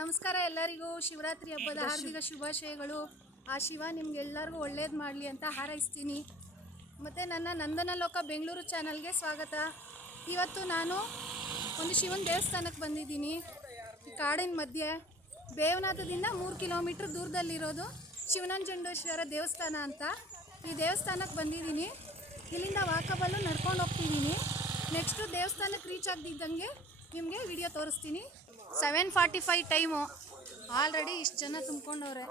ನಮಸ್ಕಾರ ಎಲ್ಲರಿಗೂ ಶಿವರಾತ್ರಿ ಹಬ್ಬದ ಹಾರ್ದಿಕ ಶುಭಾಶಯಗಳು. ಆ ಶಿವ ನಿಮ್ಗೆಲ್ಲರಿಗೂ ಒಳ್ಳೇದು ಮಾಡಲಿ ಅಂತ ಹಾರೈಸ್ತೀನಿ. ಮತ್ತು ನನ್ನ ನಂದನಲೋಕ ಬೆಂಗಳೂರು ಚಾನಲ್ಗೆ ಸ್ವಾಗತ. ಇವತ್ತು ನಾನು ಒಂದು ಶಿವನ ದೇವಸ್ಥಾನಕ್ಕೆ ಬಂದಿದ್ದೀನಿ. ಕಾಡಿನ ಮಧ್ಯೆ ಬೇವನಾಥದಿಂದ 3 ಕಿಲೋಮೀಟ್ರ್ ದೂರದಲ್ಲಿರೋದು ಶಿವನಂಜುಂಡೇಶ್ವರ ದೇವಸ್ಥಾನ ಅಂತ. ಈ ದೇವಸ್ಥಾನಕ್ಕೆ ಬಂದಿದ್ದೀನಿ. ಇಲ್ಲಿಂದ ವಾಕಬಲ್ಲು ನಡ್ಕೊಂಡು ಹೋಗ್ತಿದ್ದೀನಿ. ನೆಕ್ಸ್ಟು ದೇವಸ್ಥಾನಕ್ಕೆ ರೀಚ್ ಆಗದಿದ್ದಂಗೆ ನಿಮಗೆ ವಿಡಿಯೋ ತೋರಿಸ್ತೀನಿ. 7:45 ಟೈಮು. ಆಲ್ರೆಡಿ ಇಷ್ಟು ಜನ ತುಂಬ್ಕೊಂಡವ್ರೆ.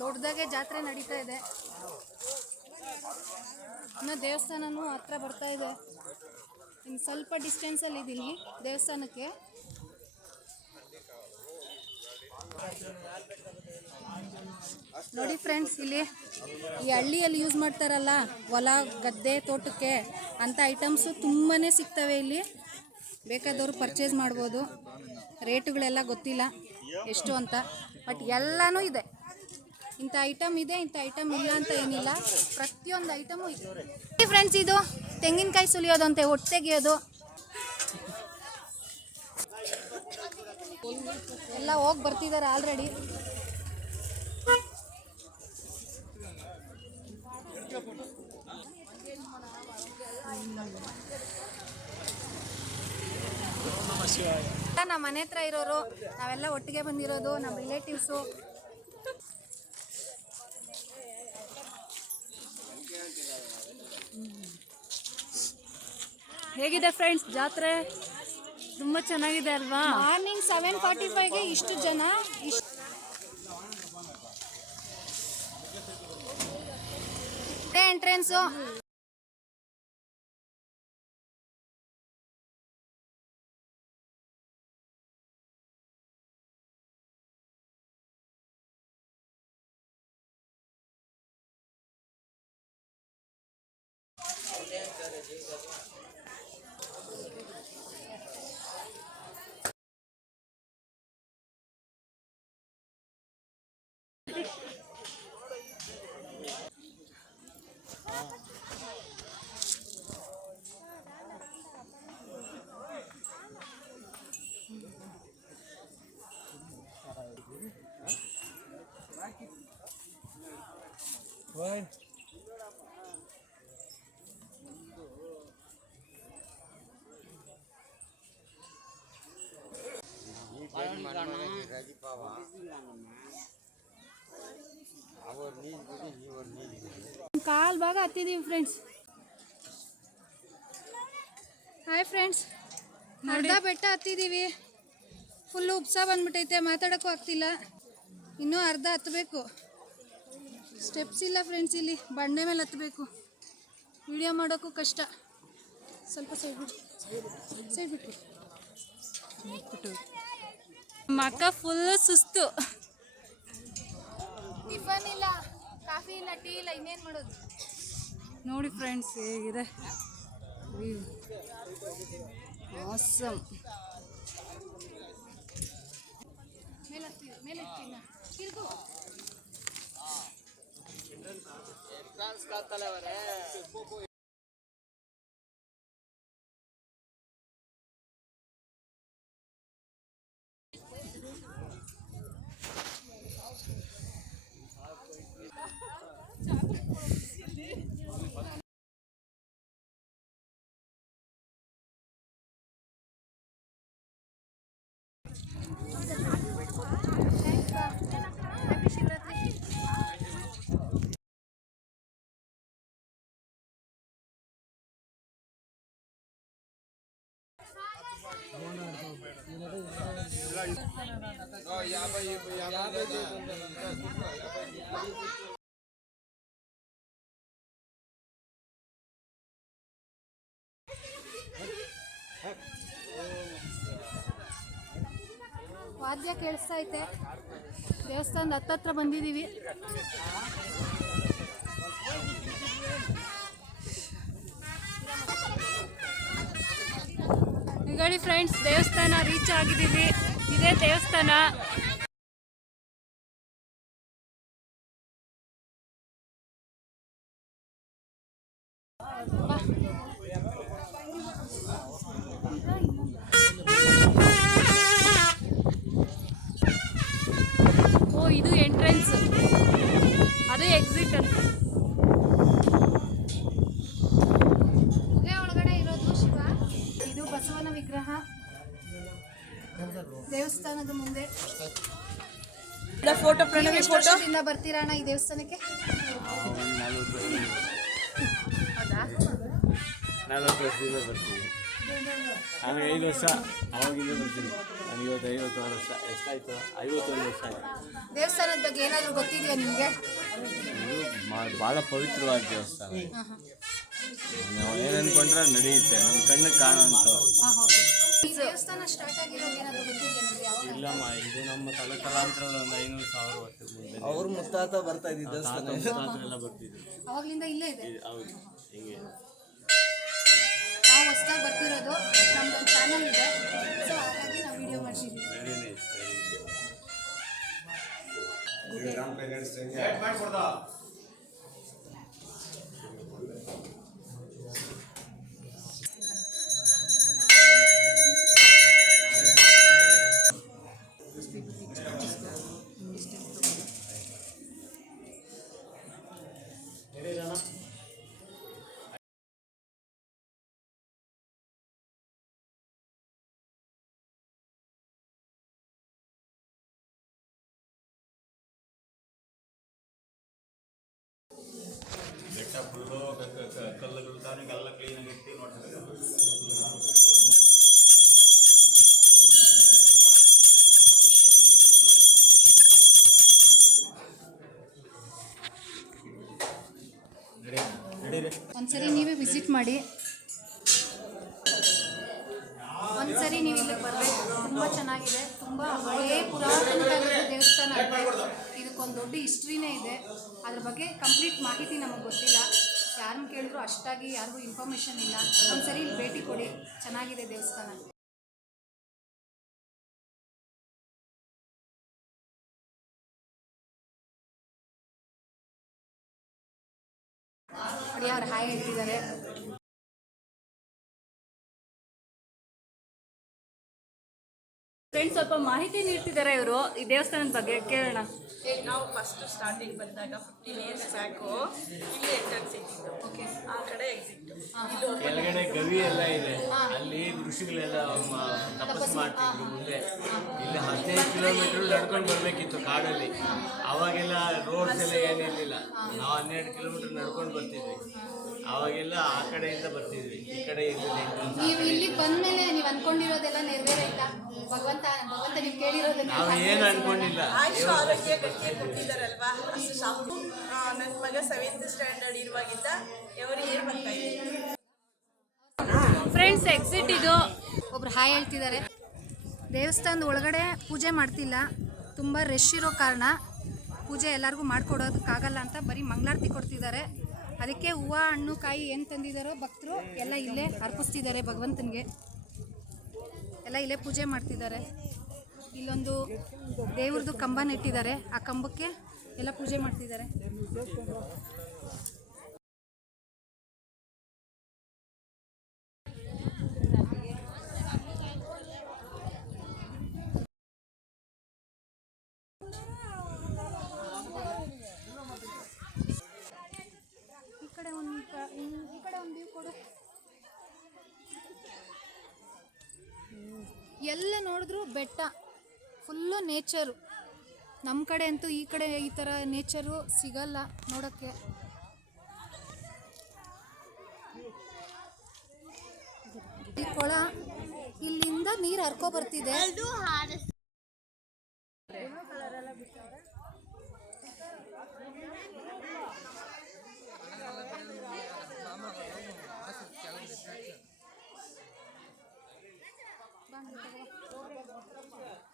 ದೊಡ್ಡದಾಗೆ ಜಾತ್ರೆ ನಡೀತಾ ಇದೆ. ಇನ್ನು ದೇವಸ್ಥಾನನೂ ಹತ್ರ ಬರ್ತಾ ಇದೆ. ಇನ್ನು ಸ್ವಲ್ಪ ಡಿಸ್ಟೆನ್ಸಲ್ಲಿ ಇದ್ದೀನಿ ದೇವಸ್ಥಾನಕ್ಕೆ. ನೋಡಿ ಫ್ರೆಂಡ್ಸ್, ಇಲ್ಲಿ ಈ ಹಳ್ಳಿಯಲ್ಲಿ ಯೂಸ್ ಮಾಡ್ತಾರಲ್ಲ ಹೊಲ ಗದ್ದೆ ತೋಟಕ್ಕೆ ಅಂಥ ಐಟಮ್ಸು ತುಂಬಾ ಸಿಗ್ತವೆ. ಇಲ್ಲಿ ಬೇಕಾದವರು ಪರ್ಚೇಸ್ ಮಾಡ್ಬೋದು. ರೇಟುಗಳೆಲ್ಲ ಗೊತ್ತಿಲ್ಲ ಎಷ್ಟು ಅಂತ, ಬಟ್ ಎಲ್ಲನೂ ಇದೆ. ಇಂಥ ಐಟಮ್ ಇದೆ, ಇಂಥ ಐಟಮ್ ಇಲ್ಲ ಅಂತ ಏನಿಲ್ಲ, ಪ್ರತಿಯೊಂದು ಐಟಮು ಇದೆ. ಫ್ರೆಂಡ್ಸ್, ಇದು ತೆಂಗಿನಕಾಯಿ ಸುಲಿಯೋದು ಅಂತೆ, ಹೊಟ್ಟೆ ತೆಗಿಯೋದು ಎಲ್ಲ ಹೋಗಿ ಬರ್ತಿದ್ದಾರೆ ಆಲ್ರೆಡಿ. ನಮ್ಮ ಮನೆ ಹತ್ರ ಇರೋರು, ನಾವೆಲ್ಲ ಒಟ್ಟಿಗೆ ಬಂದಿರೋದು, ನಮ್ಮ ರಿಲೇಟಿವ್ಸು. ಹೇಗಿದೆ ಫ್ರೆಂಡ್ಸ್ ಜಾತ್ರೆ? ತುಂಬ ಚೆನ್ನಾಗಿದೆ ಅಲ್ವಾ? ಮಾರ್ನಿಂಗ್ 7:45ಗೆ ಇಷ್ಟು ಜನ. ಎಂಟ್ರೆನ್ಸು. ಕಾಲ್ ಭಾಗ ಹತ್ತಿದೀವಿ ಫ್ರೆಂಡ್ಸ್. ಹಾಯ್ ಫ್ರೆಂಡ್ಸ್, ಅರ್ಧ ಬೆಟ್ಟ ಹತ್ತಿದೀವಿ. ಫುಲ್ಲು ಉಪ್ಸ ಬಂದ್ಬಿಟ್ಟೈತೆ, ಮಾತಾಡೋಕ್ಕೂ ಆಗ್ತಿಲ್ಲ. ಇನ್ನೂ ಅರ್ಧ ಹತ್ತಬೇಕು. ಸ್ಟೆಪ್ಸ್ ಇಲ್ಲ ಫ್ರೆಂಡ್ಸ್, ಇಲ್ಲಿ ಬಂಡೆ ಮೇಲೆ ಹತ್ತಬೇಕು. ವಿಡಿಯೋ ಮಾಡೋಕ್ಕೂ ಕಷ್ಟ. ಸ್ವಲ್ಪ ಸೈಡ್ ಬಿಟ್ಟು ಮಕ್ಕ ಫುಲ್ ಸುಸ್ತು. ಟಿಫನ್ ಇಲ್ಲ, ಕಾಫಿ ಇಲ್ಲ, ಟೀ ಇಲ್ಲ, ಇನ್ನೇನು ಮಾಡೋದು? ನೋಡಿ ಫ್ರೆಂಡ್ಸ್ ಹೇಗಿದೆ. ಆಸಮ್. ಮೇಲೆ ತಿರ್ಗು. ವಾದ್ಯ ಕೇಳಿಸ್ತಾ ಐತೆ. ದೇವಸ್ಥಾನದ ಹತ್ತತ್ರ ಬಂದಿದ್ದೀವಿ. ನೋಡಿ ಫ್ರೆಂಡ್ಸ್, ದೇವಸ್ಥಾನ ರೀಚ್ ಆಗಿದ್ದೀವಿ. ಇದೇ ದೇವಸ್ಥಾನ. ದೇವಸ್ಥಾನದ ಮುಂದೆ. ಫೋಟೋ ನೀವು ಎಷ್ಟು ವರ್ಷದಿಂದ ಬರ್ತೀರಾ ಅಣ್ಣ ಈ ದೇವಸ್ಥಾನಕ್ಕೆ? ಹೌದಾ? 40 ವರ್ಷದಿಂದ ಬರ್ತೀನಿ. ನಾನು 5 ವರ್ಷ ಅವಾಗಿಂದ ಬರ್ತೀನಿ. ನಾನು 56 ವರ್ಷ ಎಷ್ಟಾಯ್ತು? 51 ವರ್ಷ ಆಯ್ತು. ದೇವಸ್ಥಾನದ ಬಗ್ಗೆ ಏನಾದರೂ ಗೊತ್ತಿದೆಯಾ ನಿಮಗೆ? ಇದು ಭಾಳ ಪವಿತ್ರವಾದ ದೇವಸ್ಥಾನ. ನಾವು ಏನು ಅನ್ಕೊಂಡ್ರೆ ನಡೆಯುತ್ತೆ, ನಮ್ಮ ಕಣ್ಣಿಗೆ ಕಾಣುವಂಥ. ಈ ದೇವಸ್ಥಾನ ಸ್ಟಾರ್ಟ್ ಆಗಿರೋದು ಏನಾದರೂ ಗೊತ್ತಿದೆಯಾ ನಿಮಗೆ? ಯಾವಾಗ? ಇಲ್ಲಮ್ಮ, ಇದು ನಮ್ಮ ತಲತಲಾಂತರದ ಒಂದು 500,000 ವರ್ಷ ಮುಂದೆ ಅವ್ರ ಮುತ್ತಾತ ಬರ್ತಾ ಇದ್ದಿದ್ದು ದೇವಸ್ಥಾನ ಎಲ್ಲ ಬರ್ತಿದ್ರು. ಅವಾಗ್ಲಿಂದ ಇಲ್ಲೇ ಇದೆ. ಹೌದು, ಹಿಂಗೆ ನಾವು ಹೊಸದಾಗಿ ಬರ್ತಿರೋದು, ನಮ್ದೊಂದು ಚಾನಲ್ ಇದೆ, ಸೊ ಹಾಗಾಗಿ ನಾವು ವಿಡಿಯೋ ಮಾಡ್ತಿದ್ದೀವಿ. ವೆರಿ ನೈಸ್, ಬೆಟ್ಟ ಫುಲ್ಲು ಕಲ್ಲುಗಳು ತಾನಿಗೆಲ್ಲ ಕ್ಲೀನಾಗಿ ಇಟ್ಟು ನೋಡ್ತಾರೆ. ಒಂದ್ಸರಿ ನೀವೇ ವಿಸಿಟ್ ಮಾಡಿ, ಒಂದ್ಸರಿ ನೀವು ಇಲ್ಲಿಗೆ ಬರಬೇಕು. ತುಂಬ ಚೆನ್ನಾಗಿದೆ, ತುಂಬ ಹಳೇ ಪುರಾತನ ಕಾಲದ ದೇವಸ್ಥಾನ ಇದೆ. ಇದಕ್ಕೊಂದು ದೊಡ್ಡ ಹಿಸ್ಟ್ರಿನೇ ಇದೆ. ಅದ್ರ ಬಗ್ಗೆ ಕಂಪ್ಲೀಟ್ ಮಾಹಿತಿ ನಮಗೆ ಗೊತ್ತಿಲ್ಲ. ಯಾರನ್ನ ಕೇಳಿದ್ರು ಅಷ್ಟಾಗಿ ಯಾರಿಗೂ ಇನ್ಫಾರ್ಮೇಷನ್ ಇಲ್ಲ. ಒಂದ್ಸರಿ ಇಲ್ಲಿ ಭೇಟಿ ಕೊಡಿ, ಚೆನ್ನಾಗಿದೆ ದೇವಸ್ಥಾನ. ನೋಡಿ ಅವ್ರು ಹಾಯ್ ಹೇಳ್ತಿದ್ದಾರೆ. ಫ್ರೆಂಡ್ಸ್ ಸ್ವಲ್ಪ ಮಾಹಿತಿ ನೀಡ್ತಿದ್ದಾರೆ ಇವರು ಈ ದೇವಸ್ಥಾನದ ಬಗ್ಗೆ, ಕೇಳೋಣ. ನಾವು ಫಸ್ಟ್ ಸ್ಟಾರ್ಟಿಂಗ್ ಬಂದಾಗ 15 ಇಯರ್ಸ್ ಬ್ಯಾಕು ಇಲ್ಲಿ ಎಂಟ್ರೆನ್ಸ್ ಇದ್ದಿದ್ದು. ಆ ಕಡೆ ಎಕ್ಸಿಟ್. ಕೆಳಗಡೆ ಗವಿ ಎಲ್ಲ ಇದೆ, ಅಲ್ಲಿ ಋಷಿಗಳೆಲ್ಲ ತಪಸ್ ಮಾಡ್ತಿದ್ರು ಮುಂದೆ. ಇಲ್ಲಿ 15 ಕಿಲೋಮೀಟರ್ ನಡ್ಕೊಂಡು ಬರಬೇಕಿತ್ತು ಕಾಡಲ್ಲಿ. ಅವಾಗೆಲ್ಲ ರೋಡ್ಸ್ ಎಲ್ಲ ಏನಿರಲಿಲ್ಲ. ನಾವು 12 ಕಿಲೋಮೀಟರ್ ನಡ್ಕೊಂಡು ಬರ್ತಿದ್ವಿ. ಅವಾಗೆಲ್ಲ ಆ ಕಡೆಯಿಂದ ಬರ್ತಿದ್ವಿ, ಈ ಕಡೆ ನೀವು ಇಲ್ಲಿ ಬಂದ್ಮೇಲೆ ನೀವು ಅನ್ಕೊಂಡಿರೋದೆಲ್ಲ ನೆರವೇರಾಯ್ತಾ? ಭಗವಂತ ನೀವು ಕೇಳಿರೋದನ್ನ ನಾವು ಏನು ಅನ್ಕೊಂಡಿಲ್ಲ. ಆಯುಷ್ ಆರೋಗ್ಯ ಗಟ್ಟಿಗೆ ಕೊಟ್ಟಿದ್ದಾರಲ್ವಾ, ಅಷ್ಟು ಸಾಕು. ನನ್ನ ಮಗ 7th ಸ್ಟ್ಯಾಂಡರ್ಡ್ ಇರುವಾಗಿದ್ದ ಎವರಿಗೆ ಬರ್ತಾ ಇದ್ದೀನಿ. ಫ್ರೆಂಡ್ಸ್ ಎಕ್ಸಿಟ್ ಇದು. ಒಬ್ರು ಹಾಯ್ ಹೇಳ್ತಿದ್ದಾರೆ. ದೇವಸ್ಥಾನದ ಒಳಗಡೆ ಪೂಜೆ ಮಾಡ್ತಿಲ್ಲ, ತುಂಬ ರಶ್ ಇರೋ ಕಾರಣ ಪೂಜೆ ಎಲ್ಲರಿಗೂ ಮಾಡಿಕೊಡೋದಕ್ಕಾಗಲ್ಲ ಅಂತ ಬರೀ ಮಂಗಳಾರತಿ ಕೊಡ್ತಿದ್ದಾರೆ. ಅದಕ್ಕೆ ಹೂವು ಹಣ್ಣು ಕಾಯಿ ಏನು ತಂದಿದ್ದಾರೋ ಭಕ್ತರು ಎಲ್ಲ ಇಲ್ಲೇ ಅರ್ಪಿಸ್ತಿದ್ದಾರೆ ಭಗವಂತನಿಗೆ. ಎಲ್ಲ ಇಲ್ಲೇ ಪೂಜೆ ಮಾಡ್ತಿದ್ದಾರೆ. ಇಲ್ಲೊಂದು ದೇವ್ರದ್ದು ಕಂಬ ನೆಟ್ಟಿದ್ದಾರೆ, ಆ ಕಂಬಕ್ಕೆ ಎಲ್ಲ ಪೂಜೆ ಮಾಡ್ತಿದ್ದಾರೆ. ಈ ಕಡೆ ಒಂದು ವ್ಯೂ ಕೊಡು. ಎಲ್ಲ ನೋಡಿದ್ರು ಬೆಟ್ಟ, ಫುಲ್ಲು ನೇಚರು. ನಮ್ಮ ಕಡೆ ಅಂತೂ ಈ ಕಡೆ ಈ ಥರ ನೇಚರು ಸಿಗಲ್ಲ ನೋಡೋಕ್ಕೆ. ಈ ಕೊಳ, ಇಲ್ಲಿಂದ ನೀರು ಹರ್ಕೊ ಬರ್ತಿದೆ.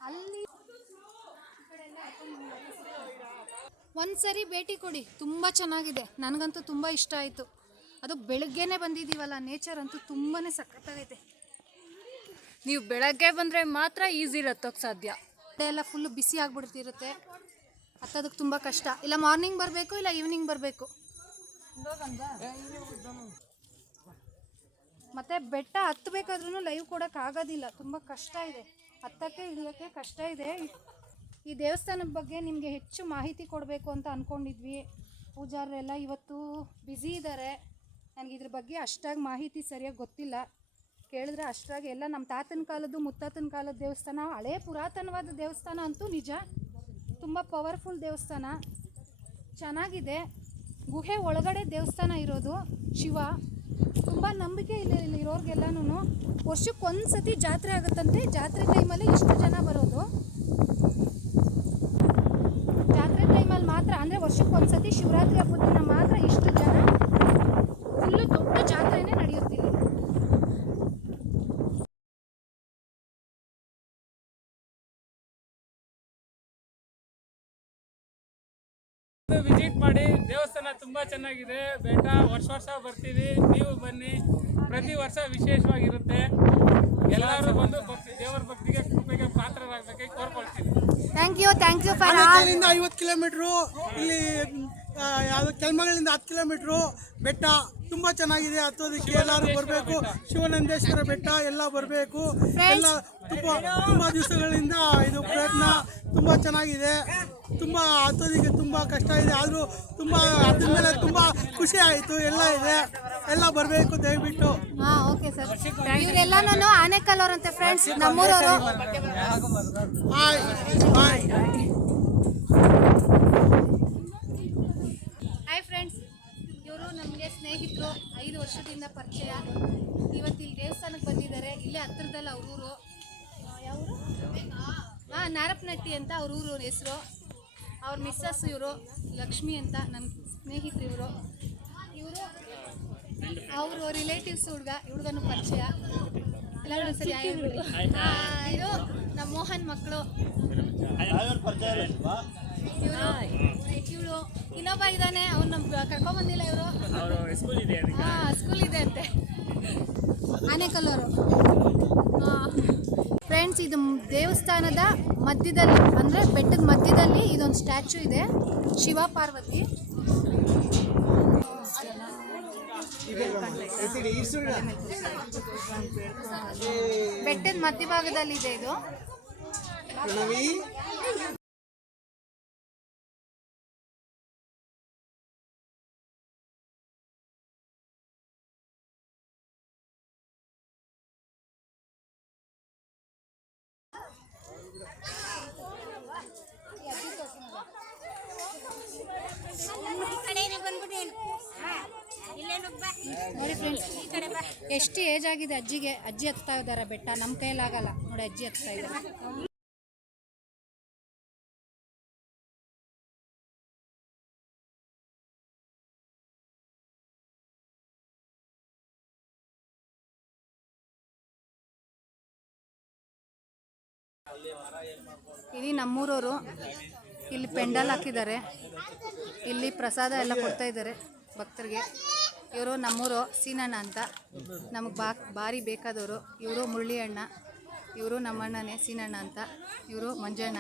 ಅಲ್ಲಿ ಒಂದ್ಸರಿ ಭೇಟಿ ಕೊಡಿ, ತುಂಬ ಚೆನ್ನಾಗಿದೆ. ನನಗಂತೂ ತುಂಬ ಇಷ್ಟ ಆಯಿತು. ಅದು ಬೆಳಗ್ಗೆನೇ ಬಂದಿದ್ದೀವಲ್ಲ, ನೇಚರ್ ಅಂತೂ ತುಂಬಾ ಸಖತ್ತಾಗೈತೆ. ನೀವು ಬೆಳಗ್ಗೆ ಬಂದರೆ ಮಾತ್ರ ಈಸಿ ಹತ್ತೋಕೆ ಸಾಧ್ಯ. ಎಲ್ಲ ಫುಲ್ಲು ಬಿಸಿ ಆಗಿಬಿಡ್ತಿರುತ್ತೆ, ಹತ್ತೋದಕ್ಕೆ ತುಂಬ ಕಷ್ಟ. ಇಲ್ಲ ಮಾರ್ನಿಂಗ್ ಬರಬೇಕು, ಇಲ್ಲ ಈವ್ನಿಂಗ್ ಬರಬೇಕು. ಮತ್ತು ಬೆಟ್ಟ ಹತ್ತಬೇಕಾದ್ರೂ ಲೈವ್ ಕೊಡೋಕೆ ಆಗೋದಿಲ್ಲ, ತುಂಬ ಕಷ್ಟ ಇದೆ. ಹತ್ತಕ್ಕೆ ಇಳಿಯೋಕ್ಕೆ ಕಷ್ಟ ಇದೆ. ಈ ದೇವಸ್ಥಾನದ ಬಗ್ಗೆ ನಿಮಗೆ ಹೆಚ್ಚು ಮಾಹಿತಿ ಕೊಡಬೇಕು ಅಂತ ಅಂದ್ಕೊಂಡಿದ್ವಿ. ಪೂಜಾರರೆಲ್ಲ ಇವತ್ತು ಬ್ಯುಸಿ ಇದ್ದಾರೆ. ನನಗೆ ಇದ್ರ ಬಗ್ಗೆ ಅಷ್ಟಾಗಿ ಮಾಹಿತಿ ಸರಿಯಾಗಿ ಗೊತ್ತಿಲ್ಲ. ಕೇಳಿದ್ರೆ ಅಷ್ಟ್ರಾಗಿ ಎಲ್ಲ ನಮ್ಮ ತಾತನ ಕಾಲದ್ದು ಮುತ್ತಾತನ ಕಾಲದ ದೇವಸ್ಥಾನ, ಹಳೇ ಪುರಾತನವಾದ ದೇವಸ್ಥಾನ ಅಂತೂ ನಿಜ. ತುಂಬ ಪವರ್ಫುಲ್ ದೇವಸ್ಥಾನ, ಚೆನ್ನಾಗಿದೆ. ಗುಹೆ ಒಳಗಡೆ ದೇವಸ್ಥಾನ ಇರೋದು, ಶಿವ. ತುಂಬ ನಂಬಿಕೆ ಇಲ್ಲಿ ಇರೋರಿಗೆಲ್ಲನೂ. ವರ್ಷಕ್ಕೊಂದು ಸತಿ ಜಾತ್ರೆ ಆಗುತ್ತಂತೆ. ಜಾತ್ರೆ ಟೈಮಲ್ಲಿ ಇಷ್ಟು ಜನ ಬರೋದು. ಜಾತ್ರೆ ಟೈಮಲ್ಲಿ ಮಾತ್ರ, ಅಂದರೆ ವರ್ಷಕ್ಕೊಂದು ಸತಿ ಶಿವರಾತ್ರಿ ಹಬ್ಬದ ದಿನ ಮಾತ್ರ ಇಷ್ಟು ಜನ. ಫುಲ್ಲು ದೊಡ್ಡ ಜಾತ್ರೆನೇ ನಡೆಯುತ್ತಿಲ್ಲ. ವಿಸಿಟ್ ಮಾಡಿ. ದೇವಸ್ಥಾನ ತುಂಬ ಚೆನ್ನಾಗಿದೆ. ಬೆಟ್ಟ ವರ್ಷ ಬರ್ತೀವಿ, ನೀವು ಬನ್ನಿ. ಪ್ರತಿ ವರ್ಷ ವಿಶೇಷವಾಗಿರುತ್ತೆ. ಎಲ್ಲರೂ ಬಂದು ದೇವರ ಭಕ್ತಿಗೆ ಕೃಪೆಗೆ ಪಾತ್ರರಾಗಬೇಕು ಕೋರ್ಕೊಳ್ತೀನಿ. ಥ್ಯಾಂಕ್ ಯು ಫಾರ್ ಇಲ್ಲಿಂದ 50 ಕಿಲೋಮೀಟ್ರು, ಇಲ್ಲಿ ಯಾವುದು ಕೆಲ್ಮಗಳಿಂದ 10 ಕಿಲೋಮೀಟ್ರು ಬೆಟ್ಟ. ತುಂಬ ಚೆನ್ನಾಗಿದೆ, ಹತ್ತೋದಕ್ಕೆ ಎಲ್ಲರೂ ಬರಬೇಕು. ಶಿವನಂದೇಶ್ವರ ಬೆಟ್ಟ ಎಲ್ಲ ಬರಬೇಕು. ಎಲ್ಲ ತುಂಬ ದಿವಸಗಳಿಂದ ಇದು ಪ್ರಯತ್ನ ತುಂಬ ಚೆನ್ನಾಗಿದೆ. ತುಂಬ ಹತ್ತೋದಕ್ಕೆ ತುಂಬ ಕಷ್ಟ ಇದೆ, ಆದರೂ ತುಂಬ ಹತ್ತಿದ ಮೇಲೆ ತುಂಬ ಖುಷಿ ಆಯಿತು. ಎಲ್ಲ ಇದೆ, ಎಲ್ಲ ಬರಬೇಕು ದಯವಿಟ್ಟು. ಹಾಂ, ಓಕೆ ಸರ್. ಇವರೆಲ್ಲನೂ ಆನೇಕಲ್ ಅವರಂತೆ ಫ್ರೆಂಡ್ಸ್, ನಮ್ಮೂರವರು. ಬಾಯ್ ಬಾಯ್. ಹಾಯ್ ಫ್ರೆಂಡ್ಸ್, ಇವರು ನಮಗೆ ಸ್ನೇಹಿತರು, 5 ವರ್ಷದಿಂದ ಪರಿಚಯ. ಇವತ್ತು ಇಲ್ಲಿ ದೇವಸ್ಥಾನಕ್ಕೆ ಬಂದಿದ್ದಾರೆ. ಇಲ್ಲೇ ಹತ್ತಿರದಲ್ಲಿ ಅವ್ರ ಊರು. ಯಾವ ಊರು? ಹಾಂ, ನಾರಪನಟ್ಟಿ ಅಂತ ಅವ್ರ ಊರು ಹೆಸರು. ಅವ್ರ ಮಿಸ್ಸಸ್ ಇವರು ಲಕ್ಷ್ಮಿ ಅಂತ, ನನ್ನ ಸ್ನೇಹಿತರು ಇವರು. ಅವರು ರಿಲೇಟಿವ್ಸ್ ಹುಡುಗನ ಪರಿಚಯ. ಎಲ್ಲರೂ ಸರಿ. ಇದು ನಮ್ಮ ಮೋಹನ್ ಮಕ್ಕಳು. ಇವಳು ಇನ್ನೊಬ್ಬ ಇದ್ದಾನೆ, ಅವ್ನು ಕರ್ಕೊಂಬಂದಿಲ್ಲ ಇವರು. ಹಾಂ, ಸ್ಕೂಲ್ ಇದೆ ಅಂತೆ. ಆನೇಕಲ್ಲವರು. ಫ್ರೆಂಡ್ಸ್, ಇದು ದೇವಸ್ಥಾನದ ಮಧ್ಯದಲ್ಲಿ, ಅಂದರೆ ಬೆಟ್ಟದ ಮಧ್ಯದಲ್ಲಿ ಇದೊಂದು ಸ್ಟ್ಯಾಚು ಇದೆ, ಶಿವ ಪಾರ್ವತಿ. ಬೆಟ್ಟದ ಮಧ್ಯಭಾಗದಲ್ಲಿದೆ ಇದು. ನೋಡಿ ಫ್ರೆಂಡ್ಸ್, ಎಷ್ಟು ಏಜ್ ಆಗಿದೆ ಅಜ್ಜಿಗೆ. ಅಜ್ಜಿ ಹತ್ತಾ ಇದ್ದಾರೆ ಬೆಟ್ಟ, ನಮ್ಮ ಕೈಯಲ್ಲಾಗಲ್ಲ ನೋಡಿ. ಅಜ್ಜಿ ಹತ್ತಾ ಇದ್ದಾರೆ. ಇಲ್ಲಿ ನಮ್ಮೂರವರು ಇಲ್ಲಿ ಪೆಂಡಲ್ ಹಾಕಿದ್ದಾರೆ. ಇಲ್ಲಿ ಪ್ರಸಾದ ಎಲ್ಲ ಕೊಡ್ತಾ ಇದ್ದಾರೆ ಭಕ್ತರಿಗೆ. ಇವರು ನಮ್ಮೂರು ಸೀನಣ್ಣ ಅಂತ, ನಮಗೆ ಭಾರಿ ಬೇಕಾದವರು. ಇವರು ಮುರಳಿ ಅಣ್ಣ, ಇವರು ನಮ್ಮಣ್ಣನೇ ಸೀನಣ್ಣ ಅಂತ. ಇವರು ಮಂಜಣ್ಣ.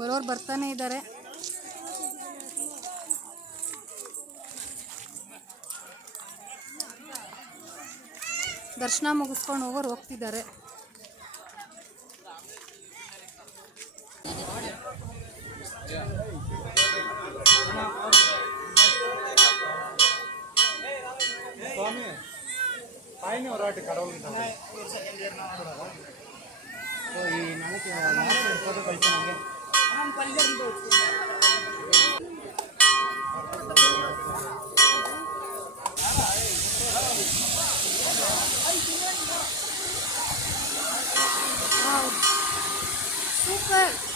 ಬರೋರು ಬರ್ತಾನೆ ಇದ್ದಾರೆ. ದರ್ಶನ ಮುಗಿಸ್ಕೊಂಡು ಹೋಗೋರು ಹೋಗ್ತಿದ್ದಾರೆ. Super.